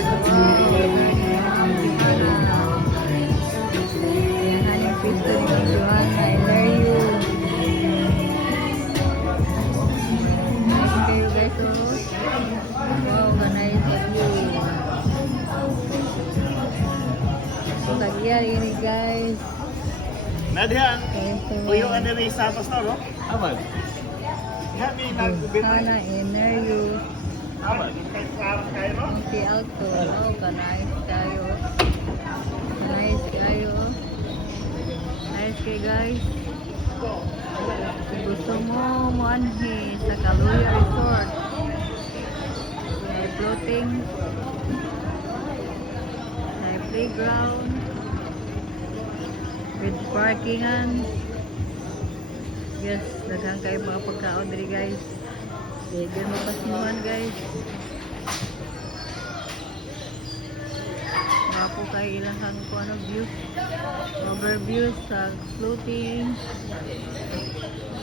Resort. Yan ang pisto ni Ma'am Joanna. I love you. Nice kayo guys. Wow, nice view. Lagyan ini guys. Nadihan, tuyo ka na rin sa tapos na, no? Aman. Happy nagbibit. Sana eneryu. Aman. Kayo, no? Okay, alto. Oh, nice kayo. Nice kayo. Nice kayo guys. Kung gusto mo muanhi sa Kaluya Resort. May floating. May playground. With parkingan. Yes, daghang kayo mga pagkaon diri guys. Dili mapasimuhan guys. Mapo kayo ilang ko ano view. Overview sa floating.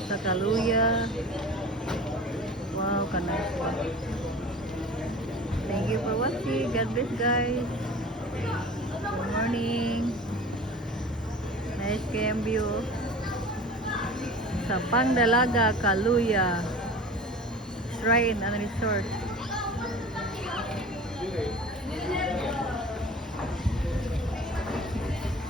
Sa Kaluya. Wow, ka-nice. Thank you for watching. God bless guys. Good morning. Nice KM view. Sa Pangdalaga, Kaluya Shrine and Resort.